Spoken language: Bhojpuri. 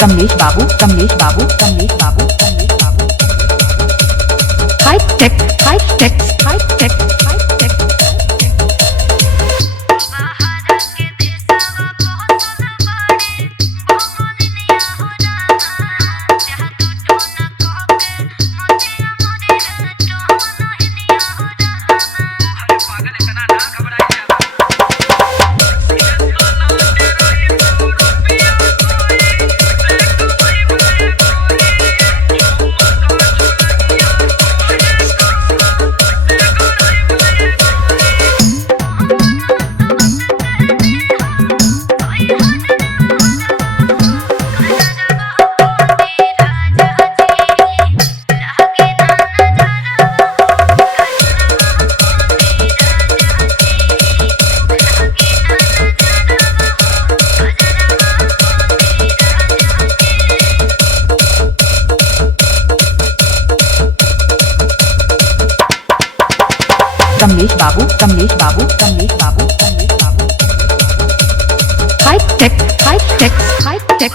Kamlesh Babu Kamlesh Babu Kamlesh Babu Kamlesh Babu high tech high tech high tech high tech Kamlesh Babu Kamlesh Babu Kamlesh Babu Kamlesh Babu high tech high tech high tech